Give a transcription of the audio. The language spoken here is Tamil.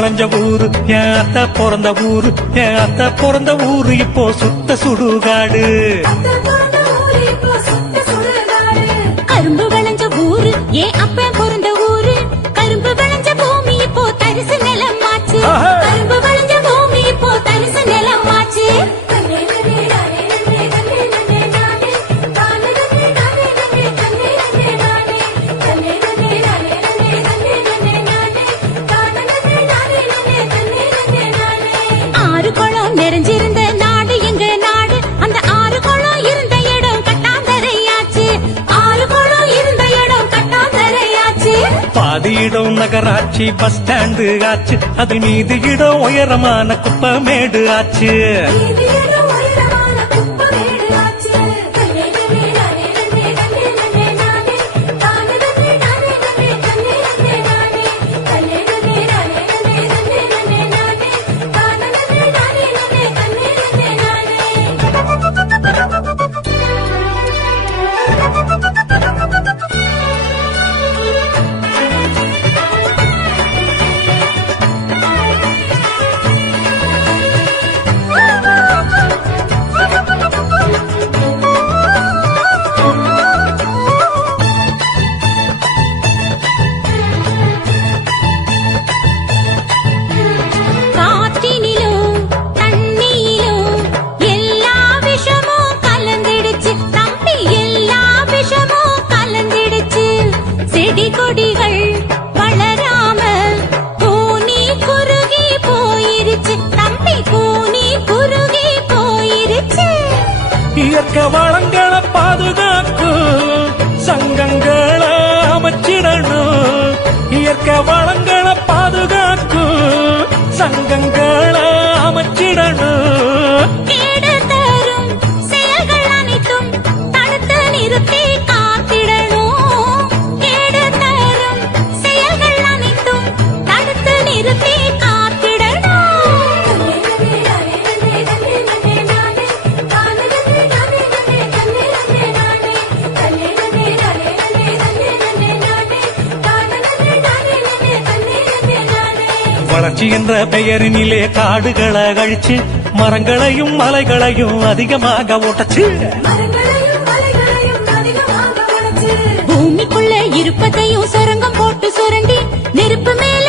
விளைஞ்ச ஊரு என் அத்தை பிறந்த ஊரு, என் அத்தை பிறந்த ஊரு இப்போ சுத்த சுடுகாடு. கரும்பு விளைஞ்ச ஊரு ஏன் அப்பன் பிறந்த ஊரு, கரும்பு விளைஞ்ச பூமி இப்போ தரிசு நிலம் ஆச்சு. கரும்பு விளைஞ்ச பூமி இப்போ தரிசு நிலம் ஆச்சு. ஆறு குளம் நிறைஞ்சிருந்த நாடு எங்க நாடு, அந்த ஆறு குளம் இருந்த இடம் கட்டாந்தரையாச்சு. ஆறு குளம் இருந்த இடம் கட்டாந்தரையாச்சு. பாதி இடம் நகராட்சி பஸ் ஸ்டாண்டு ஆச்சு, அது மீது இடம் உயரமான குப்பமேடு ஆச்சு. கொடிகள் வளராம பூனி குறுகி போயிருச்சு தம்பி, பூனி குறுகி போயிருச்சு. இயற்கை வளங்களை பாதுகாக்கும் சங்கங்களை அமைச்சிடணும், இயற்கை வளங்களை பாதுகாக்கும் சங்கங்களை அமைச்சிடணும். கேடு தரும் செயல்கள் அனைத்தும் தடுத்து நிறுத்தி காத்திடணும். கேடு தரும் செயல்கள் அனைத்தும் தடுத்து நிறுத்தி வளர்ச்சி என்ற பெயரினிலே காடுகளை அழிச்சு மரங்களையும் மலைகளையும் அதிகமாக ஓட்டச்சு. பூமிக்குள்ள இருப்பதையும் சுரங்கம் போட்டு சுரண்டி நெருப்பு மேல